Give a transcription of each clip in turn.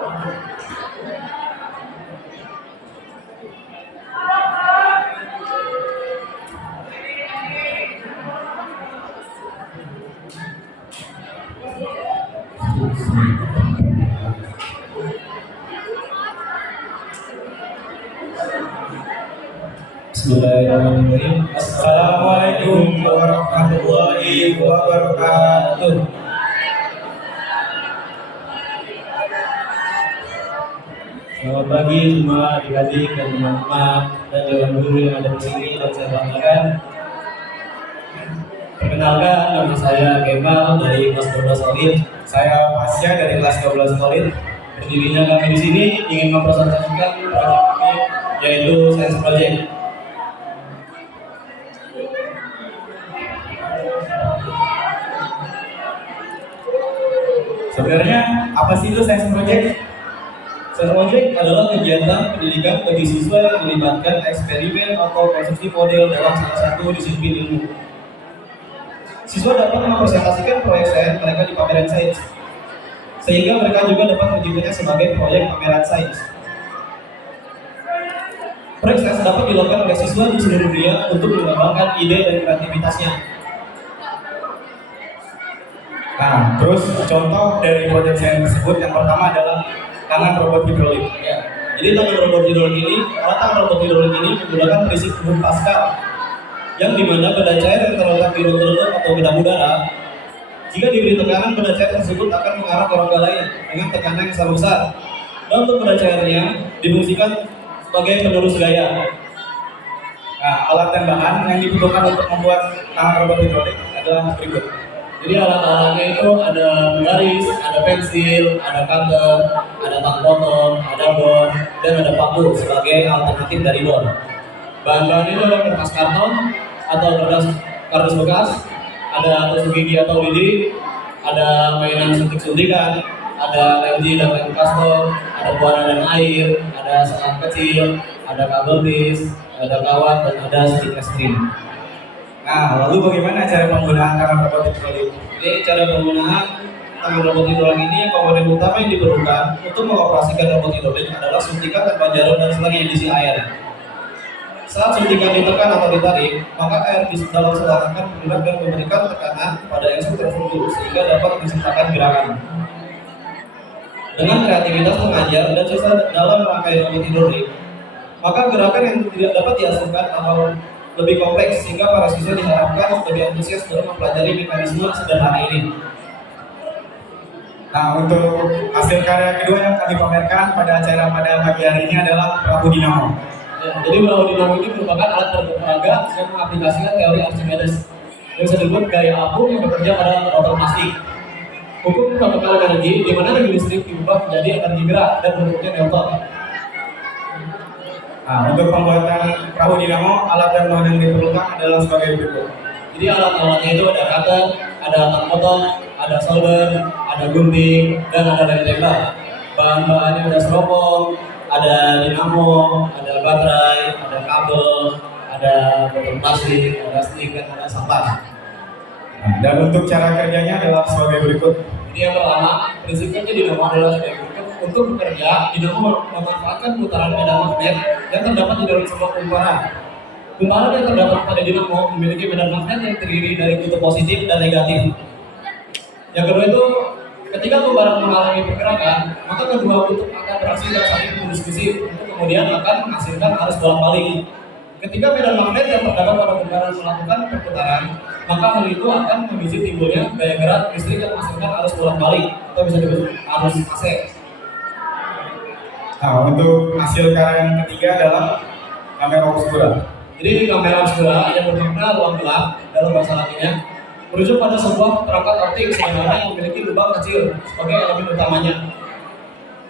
Bismillahirrahmanirrahim. Assalamualaikum warahmatullahi wabarakatuh. Selamat pagi semua adik-adik dan teman-teman dan dewan guru yang ada di sini dan saya banggakan. Perkenalkan, nama saya Kemal dari kelas 12 Solid. Saya Pasya dari kelas 12 Solid. Berdirinya kami di sini ingin mempresentasikan proyek kami, yaitu Science Project. Sebenarnya apa sih itu Science Project? Science Project adalah kegiatan pendidikan bagi siswa yang melibatkan eksperimen atau konstruksi model dalam salah satu disiplin ilmu. Siswa dapat mempresentasikan proyek sains mereka di pameran sains, sehingga mereka juga dapat menyebutnya sebagai proyek pameran sains. Proyek sains dapat dilakukan oleh siswa di seluruh dunia untuk mengembangkan ide dan kreativitasnya. Nah, terus contoh dari proyek sains tersebut yang pertama adalah tangan robot hidrolik. Ya. Jadi tangan robot hidrolik ini, tangan robot hidrolik ini menggunakan prinsip hukum Pascal, yang dimana benda cair yang terletak di ruang tertutup atau bidang udara, jika diberi tekanan, benda cair tersebut akan mengarah ke rongga lain dengan tekanan yang sangat besar. Dan untuk benda cairnya difungsikan sebagai penerus gaya. Nah, alat dan bahan yang dibutuhkan untuk membuat tangan robot hidrolik adalah berikut. Jadi alat-alatnya itu ada penggaris, ada pensil, ada cutter, ada tang potong, ada bor, dan ada paku sebagai alternatif dari bor. Bahan-bahan itu ada kertas karton atau kardus bekas, ada tusuk gigi atau lidi, ada mainan suntik-suntikan, ada lem dan lem kasto, ada buana dan air, ada selang kecil, ada kabel tis, ada kawat, dan ada stick es krim. Nah, lalu bagaimana cara penggunaan tangan robot hidrolik? Jadi cara penggunaan tangan robot hidrolik ini, komponen utama yang diperlukan untuk mengoperasikan robot hidrolik adalah suntikan tanpa jarum dan selang yang diisi air. Saat suntikan ditekan atau ditarik, maka air di dalam selang akan bergerak dan memberikan tekanan pada insul tertentu sehingga dapat menciptakan gerakan. Dengan kreativitas pengajar dan siswa dalam rangkaian robot hidrolik, maka gerakan yang tidak dapat dihasilkan atau lebih kompleks sehingga para siswa diharapkan lebih antusias dalam mempelajari mekanisme sederhana ini. Nah, untuk hasil karya kedua yang kami pamerkan pada acara pada pagi hari ini adalah perahu dinamo. Ya, jadi perahu dinamo ini merupakan alat berolahraga yang mengaplikasikan teori Archimedes yang bisa disebut gaya apung yang bekerja pada rotor plastik. Hukum kebakaran energi di mana energi listrik diubah menjadi energi gerak dan bentuknya Newton. Nah, untuk pembuatan perahu dinamo, alat dan bahan yang diperlukan adalah sebagai berikut. Jadi alat-alatnya itu ada cutter, ada tang potong, ada solder, ada gunting, dan ada lem tembak. Bahan-bahannya ada styrofoam, ada dinamo, ada baterai, ada kabel, ada botol plastik, ada stick, dan ada sampah. Nah, dan untuk cara kerjanya adalah sebagai berikut. Jadi yang pertama, prinsip kerja dinamo adalah sebagai berikut. Untuk bekerja, dinamo memanfaatkan putaran medan magnet yang terdapat di dalam sebuah kumparan. Kumparan yang terdapat pada dinamo memiliki medan magnet yang terdiri dari kutub positif dan negatif. Yang kedua itu, ketika kumparan mengalami pergerakan, maka kedua kutub akan beraksi dan saling berdiskusi untuk kemudian akan menghasilkan arus bolak-balik. Ketika medan magnet yang terdapat pada kumparan melakukan perputaran, maka hal itu akan memicu timbulnya gaya gerak listrik yang menghasilkan arus bolak-balik atau bisa disebut arus AC. Nah, untuk hasil karya yang ketiga adalah kamera obscura. Jadi kamera obscura yang bermakna ruang gelap dalam bahasa Latinnya merujuk pada sebuah perangkat optik sederhana yang memiliki lubang kecil sebagai elemen utamanya.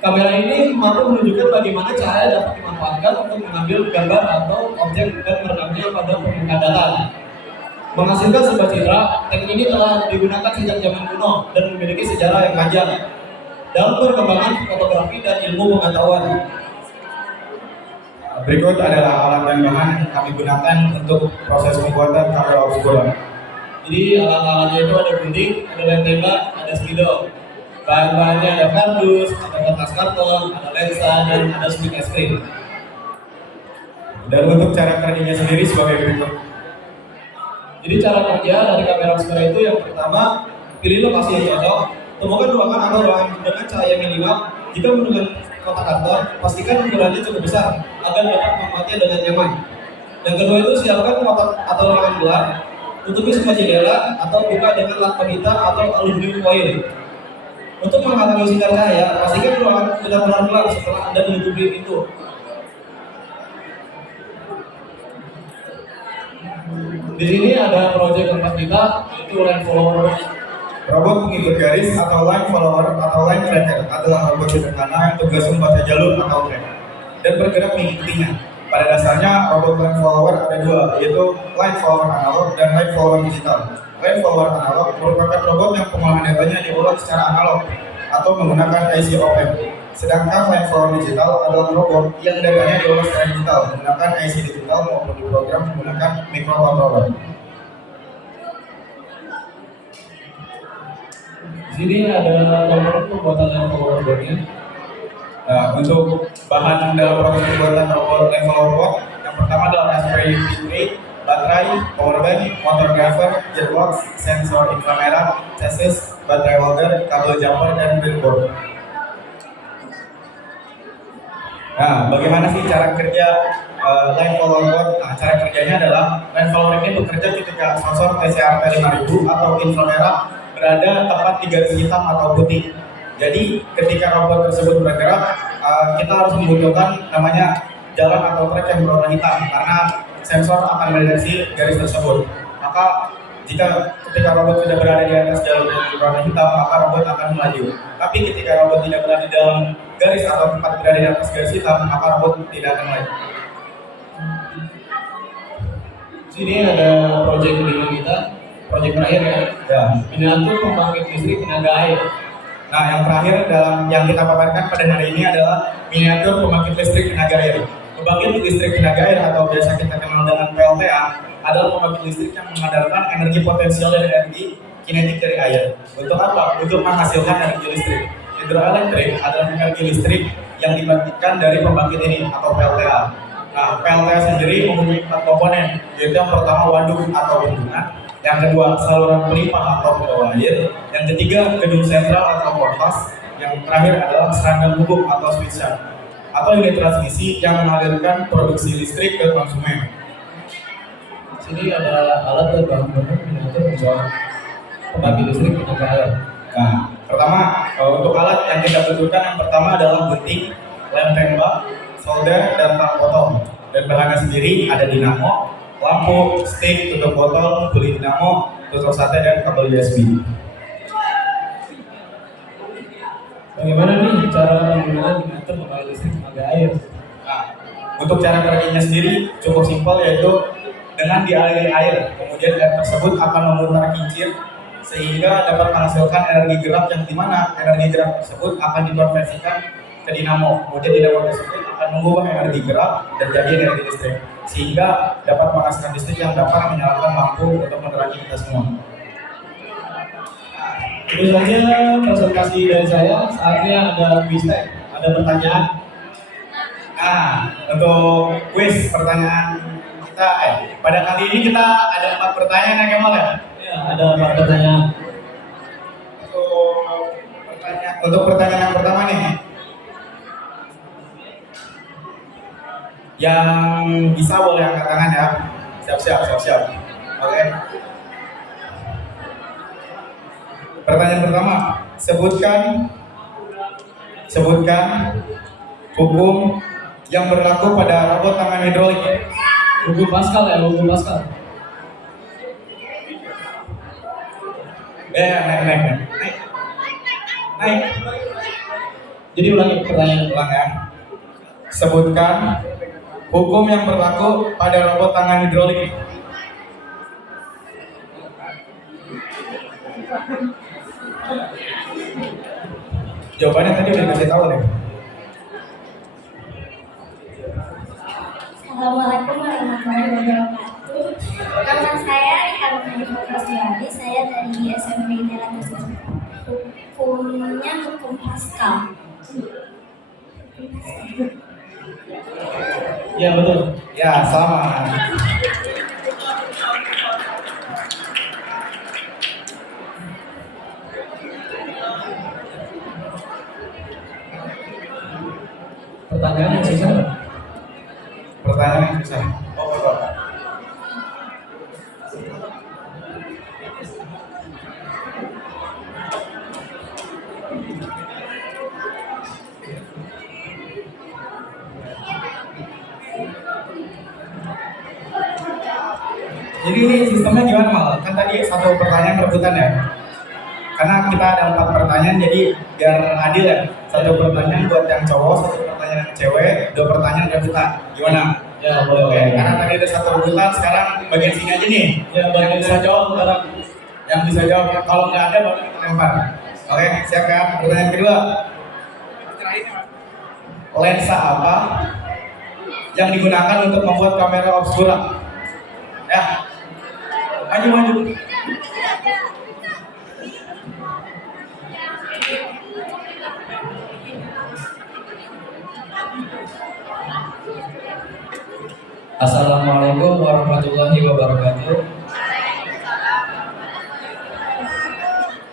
Kamera ini mampu menunjukkan bagaimana cahaya dapat dimanfaatkan untuk mengambil gambar atau objek dan merekamnya pada permukaan datar. Menghasilkan sebuah citra, teknik ini telah digunakan sejak zaman kuno dan memiliki sejarah yang panjang dalam perkembangan fotografi dan ilmu pengetahuan. Berikut adalah alat dan bahan yang kami gunakan untuk proses pembuatan kamera obscura. Jadi alat-alatnya itu ada gunting, ada lem tembak, ada spidol. Bahan-bahannya ada kardus, ada kertas kertas karton, ada lensa, dan ada speed es krim. Dan untuk cara kerjanya sendiri sebagai berikut. Jadi cara kerja dari kamera obscura itu yang pertama, pilih lokasi yang cocok, temukan ruangan atau ruangan dengan cahaya minimal. Jika menggunakan kotak karton, pastikan ukurannya cukup besar agar dapat memuatnya dengan nyaman. Yang kedua itu siapkan kotak atau ruangan gelap, tutupi semua jendela atau buka dengan lampu hitam atau aluminium foil. Untuk menghalangi sinar cahaya, pastikan ruangan benar-benar gelap setelah Anda menutupi pintu. Di sini ada proyek keempat kita, yaitu line follower. Robot pengikut garis atau line follower atau line tracker adalah robot sederhana yang tugas membaca jalur atau track dan bergerak mengikutinya. Pada dasarnya, robot line follower ada dua, yaitu line follower analog dan line follower digital. Line follower analog merupakan robot yang pengolahan datanya diulang secara analog atau menggunakan IC OPAMP. Sedangkan line follower digital adalah robot yang datanya diolah secara digital menggunakan IC digital maupun diprogram menggunakan microcontroller. Di sini ada nomor pembuatan line follower boardnya. Nah, untuk bahan dalam proses pembuatan robot line follower board, yang pertama adalah raspberry pi 8, baterai, power bank, motor driver, gearbox, sensor inframerah, chassis, baterai holder, kabel jumper, dan breadboard. Nah, bagaimana sih cara kerja line follower board? Nah, cara kerjanya adalah line follower ini bekerja ketika sensor TCRT 5000 atau inframerah berada tepat di garis hitam atau putih. Jadi, ketika robot tersebut bergerak, kita harus membutuhkan namanya jalan atau track yang berwarna hitam karena sensor akan mendeteksi garis tersebut. Maka jika ketika robot sudah berada di atas jalur yang berwarna hitam, maka robot akan melaju. Tapi ketika robot tidak berada di dalam garis atau tempat berada di atas garis hitam, maka robot tidak akan melaju. Sini ada proyek kelima kita, proyek terakhir ya. Miniatur pembangkit listrik tenaga air. Nah, yang terakhir dalam yang kita paparkan pada hari ini adalah miniatur pembangkit listrik tenaga air. Pembangkit listrik tenaga air atau biasa kita kenal dengan PLTA adalah pembangkit listrik yang mengandalkan energi potensial dan energi kinetik dari air. Untuk apa? Untuk menghasilkan energi listrik. Hidroelektrik adalah energi listrik yang dibangkitkan dari pembangkit ini atau PLTA. Nah, PLTA sendiri mempunyai 4 komponen, yaitu yang pertama waduk atau bendungan, yang kedua saluran pelimpah atau pembawa air, yang ketiga gedung sentral atau korpas, yang terakhir adalah serangga bubuk atau switch yard atau unit transmisi yang mengalirkan produksi listrik ke konsumen. Sini ada alat dan bahan-bahan miniatur pembangkit listrik tenaga air. Nah, pertama untuk alat yang kita butuhkan yang pertama adalah gunting, lem tembak, solder, dan tang potong. Dan bahannya sendiri ada dinamo, lampu, stick, tutup botol, buli dinamo, tutup sate, dan kabel USB. Bagaimana nih cara penggunaan miniatur pembangkit listrik tenaga air? Nah, untuk cara kerjanya sendiri cukup simpel, yaitu dengan dialiri air, kemudian air tersebut akan memutar kincir sehingga dapat menghasilkan energi gerak yang dimana energi gerak tersebut akan dikonversikan ke dinamo. Kemudian dinamo tersebut akan mengubah energi gerak dan jadi energi listrik sehingga dapat menghasilkan listrik yang dapat menyalakan lampu untuk menerangi kita semua. Itu saja presentasi dari saya. Saatnya ada quiz time. Ada pertanyaan? Nah, untuk quiz pertanyaan kita, pada kali ini kita ada 4 pertanyaan ya Kemal ya? Ya, ada 4 pertanyaan. Untuk pertanyaan yang pertama nih, yang bisa boleh angkat tangan ya. Siap. Oke. Pertanyaan pertama, sebutkan hukum yang berlaku pada robot tangan hidrolik. Hukum Pascal ya, hukum Pascal. Naik. Jadi ulangi pertanyaan ya. Sebutkan hukum yang berlaku pada robot tangan hidrolik. Jawabannya tadi udah dikasih tahu deh. Assalamualaikum warahmatullahi wabarakatuh. Nama saya Rihanna Prastiwati. Saya dari SMP Negeri 300. Hukumnya hukum Pascal. Ya betul. Ya, selamat. Pertanyaan yang susah. Pertanyaan yang susah. Oh, betul. Jadi ini sistemnya gimana Mal? Kan tadi satu pertanyaan rebutan ya? Karena kita ada 4 pertanyaan jadi biar adil ya. Satu pertanyaan buat yang cowok, satu pertanyaan yang cewek, 2 pertanyaan rebutan. Gimana? Ya boleh. Oke, karena tadi ada 1 rebutan, sekarang bagian sini aja nih. Ya, yang bisa jawab sekarang. Yang bisa jawab, kalau nggak ada baru kita lempar. Oke, siap ya? Pertanyaan kedua. Lensa apa yang digunakan untuk membuat kamera obscura? Ya. Maju. Assalamualaikum warahmatullahi wabarakatuh.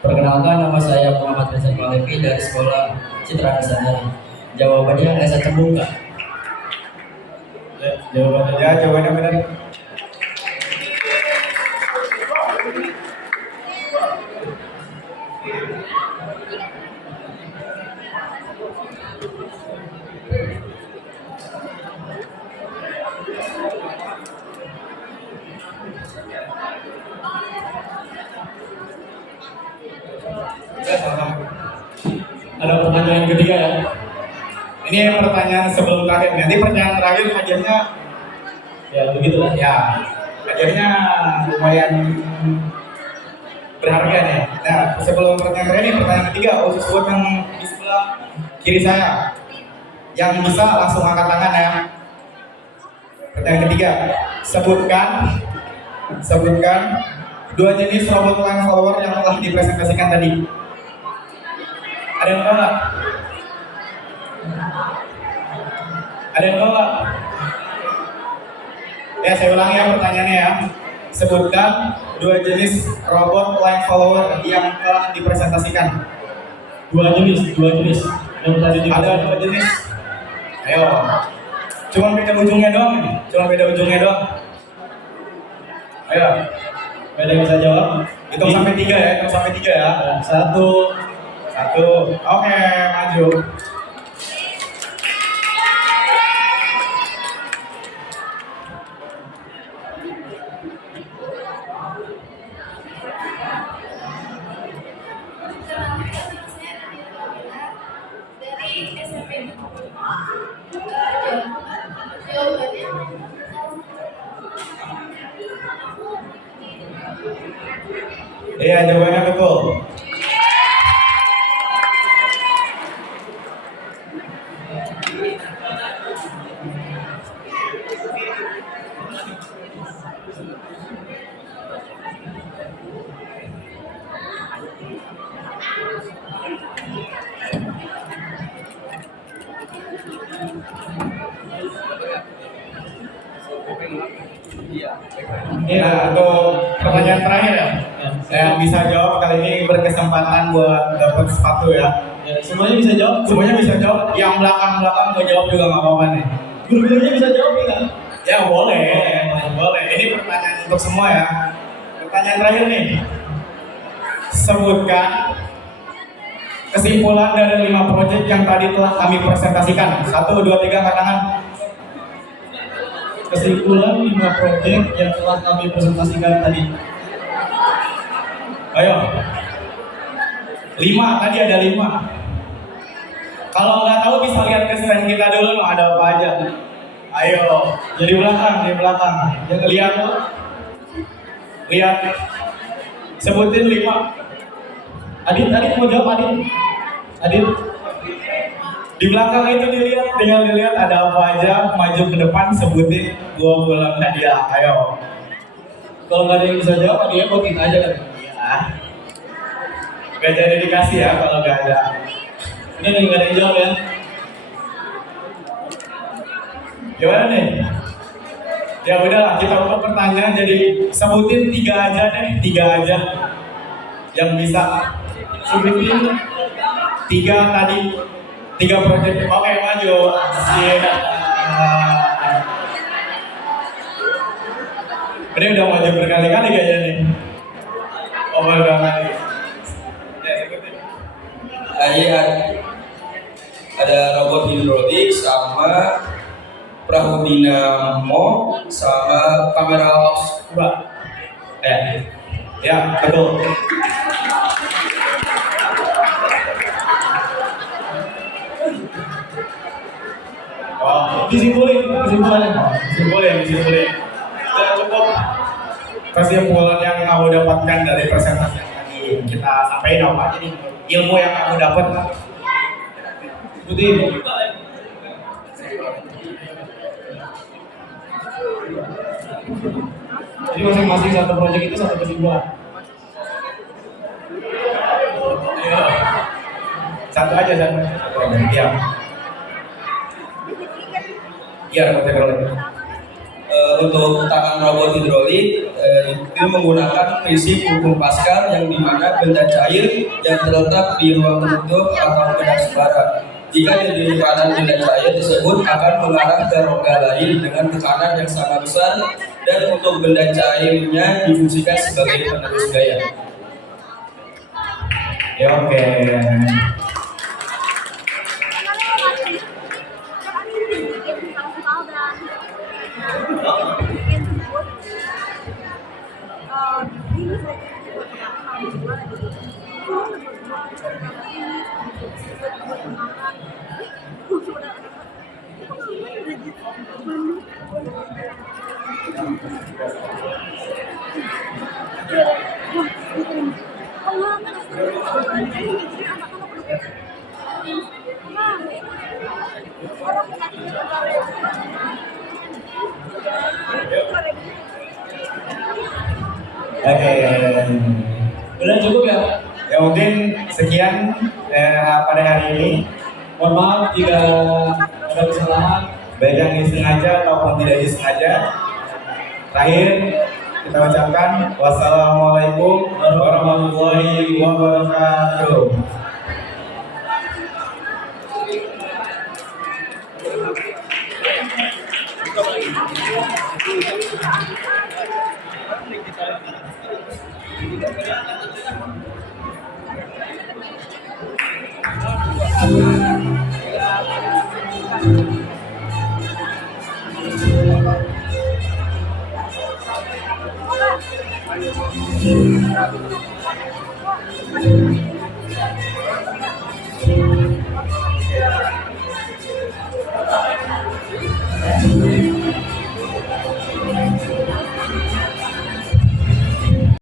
Perkenalkan, nama saya Muhammad Rizal Malevi dari Sekolah Citra Nusantara. Jawabannya lensa cembung, Kak. Jawabannya benar. Ada pertanyaan ketiga ya. Ini pertanyaan sebelum terakhir. Nanti pertanyaan terakhir hadiahnya ya begitulah ya. Hadiahnya lumayan berharga nih. Nah, sebelum pertanyaan terakhir ini pertanyaan ketiga khusus buat yang di sebelah kiri saya. Yang bisa langsung angkat tangan ya. Pertanyaan ketiga, sebutkan 2 jenis robot line follower yang telah dipresentasikan tadi. Ada yang tahu nggak? Ada yang tahu nggak? Ya, saya ulangi ya pertanyaannya ya. Sebutkan 2 jenis robot line follower yang telah dipresentasikan. 2 jenis. Yang tadi ada 2 jenis. Ayo. Cuma beda ujungnya doang. Ayo. Ada yang bisa jawab? Hitung sampai 3 ya. Satu. Oke, maju. Dari SMP. Jawabannya Iya, jawabannya betul. Nah, untuk pertanyaan terakhir ya, yang bisa jawab kali ini berkesempatan buat dapat sepatu ya. Semuanya bisa jawab. Yang belakang mau jawab juga nggak apa-apa nih. Guru-gurunya bisa jawab kan? Ya boleh. Ini pertanyaan untuk semua ya. Pertanyaan terakhir nih. Sebutkan kesimpulan dari 5 proyek yang tadi telah kami presentasikan. 1, 2, 3, angkat tangan. Kesimpulan 5 proyek yang telah kami presentasikan tadi. Ayo. 5, tadi ada 5. Kalau nggak tahu bisa lihat ke stand kita dulu, ada apa aja. Ayo, jadi belakang. Yang lihat. Sebutin 5. Adit mau jawab, Adit. Di belakang itu tinggal dilihat ada apa aja, maju ke depan sebutin 2 bulan hadiah. Ayo. Kalau nggak ada yang bisa jawab, dia voting aja kan? Iya. Gak jadi dikasih ya kalau nggak ada. Ini nggak ada yang jawab ya? Gimana nih? Ya udahlah, kita ubah pertanyaan jadi sebutin 3 aja deh, 3 aja yang bisa sebutin 3 tadi, 3 proyek. Oke, maju. Siap. Ini udah maju berkali-kali kayaknya nih. Oh, berkali-kali. Ya, sebutin. Iya, ada robot hidrolik sama perahu dinamo sama kamera house. Coba. Ya, betul. Oh, disimpulin. Sudah cukup kesimpulan yang kamu dapatkan dari presentasi yang tadi kita sampaikan apa aja nih ilmu yang kamu dapat. Sebutin. Jadi masing-masing satu proyek itu satu kesimpulan. Ayo. Satu aja satu. Iya. Iya, robot hidrolik. Untuk tangan robot hidrolik itu menggunakan prinsip hukum Pascal yang dimana benda cair yang terletak di ruang tertutup atau benda sembarang. Jika di kanan benda cair tersebut akan mengarah ke rongga lain dengan tekanan yang sama besar dan untuk benda cairnya difungsikan sebagai penerus gaya. Ya, oke. Oke, udah cukup ya? Ya mungkin sekian pada hari ini. Mohon maaf jika ada kesalahan, baik yang disengaja ataupun tidak disengaja. Terakhir kita ucapkan wassalamualaikum warahmatullahi wabarakatuh.